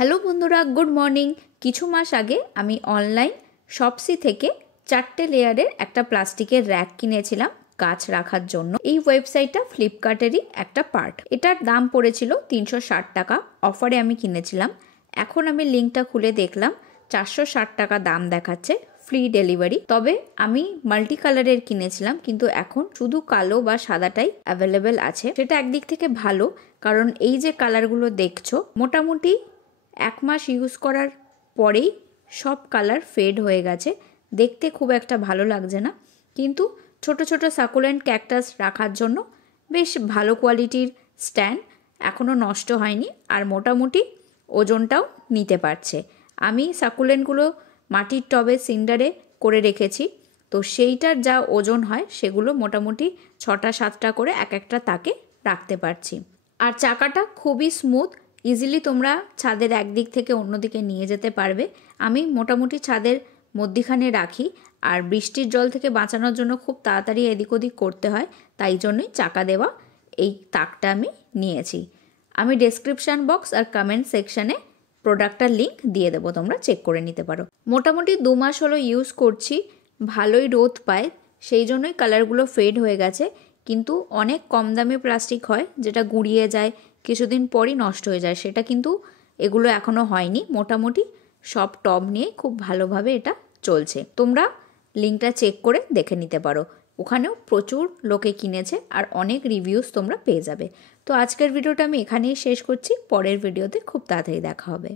Hello বন্ধুরা, good morning. কিছু মাস আগে আমি অনলাইন শপসি থেকে 4টে লেয়ারের একটা প্লাস্টিকের র্যাক কিনেছিলাম গাছ রাখার জন্য। এই ওয়েবসাইটটা ফ্লিপকার্টেরই একটা পার্ট। এটার দাম পড়েছিল 360 টাকা, অফারে আমি কিনেছিলাম। এখন আমি লিঙ্কটা খুলে দেখলাম 460 টাকা দাম দেখাচ্ছে, ফ্রি ডেলিভারি। তবে আমি মাল্টি কালারের কিনেছিলাম, কিন্তু এখন শুধু কালো বা সাদাটাই অ্যাভেলেবেল আছে। সেটা একদিক থেকে ভালো, কারণ এই যে কালারগুলো দেখছো মোটামুটি 1 মাস ইউজ করার পরেই সব কালার ফেড হয়ে গেছে, দেখতে খুব একটা ভালো লাগছে না। কিন্তু ছোট ছোট সাকুলেন্ট ক্যাকটাস রাখার জন্য বেশ ভালো কোয়ালিটির স্ট্যান্ড, এখনও নষ্ট হয়নি আর মোটামুটি ওজনটাও নিতে পারছে। আমি সাকুলেন্টগুলো মাটির টবে সিন্ডারে করে রেখেছি, তো সেইটার যা ওজন হয় সেগুলো মোটামুটি 6টা-7টা করে এক একটা তাকে রাখতে পারছি। আর চাকাটা খুবই স্মুথ, ইজিলি তোমরা ছাদের একদিক থেকে অন্যদিকে নিয়ে যেতে পারবে। আমি মোটামুটি ছাদের মধ্যিখানে রাখি, আর বৃষ্টির জল থেকে বাঁচানোর জন্য খুব তাড়াতাড়ি এদিক ওদিক করতে হয়, তাই জন্যই চাকা দেওয়া এই তাকটা আমি নিয়েছি। আমি ডেসক্রিপশান বক্স আর কমেন্ট সেকশানে প্রোডাক্টটার লিঙ্ক দিয়ে দেবো, তোমরা চেক করে নিতে পারো। মোটামুটি 2 মাস হলো ইউজ করছি, ভালোই রোদ পায়, সেই জন্যই কালারগুলো ফেড হয়ে গেছে। কিন্তু অনেক কম দামে প্লাস্টিক হয় যেটা গুঁড়িয়ে যায়, কিছুদিন পরই নষ্ট হয়ে যায়, সেটা কিন্তু এগুলো এখনও হয়নি। মোটামুটি সব টব নিয়ে খুব ভালোভাবে এটা চলছে। তোমরা লিঙ্কটা চেক করে দেখে নিতে পারো, ওখানেও প্রচুর লোকে কিনেছে আর অনেক রিভিউস তোমরা পেয়ে যাবে। তো আজকের ভিডিওটা আমি এখানেই শেষ করছি, পরের ভিডিওতে খুব তাড়াতাড়ি দেখা হবে।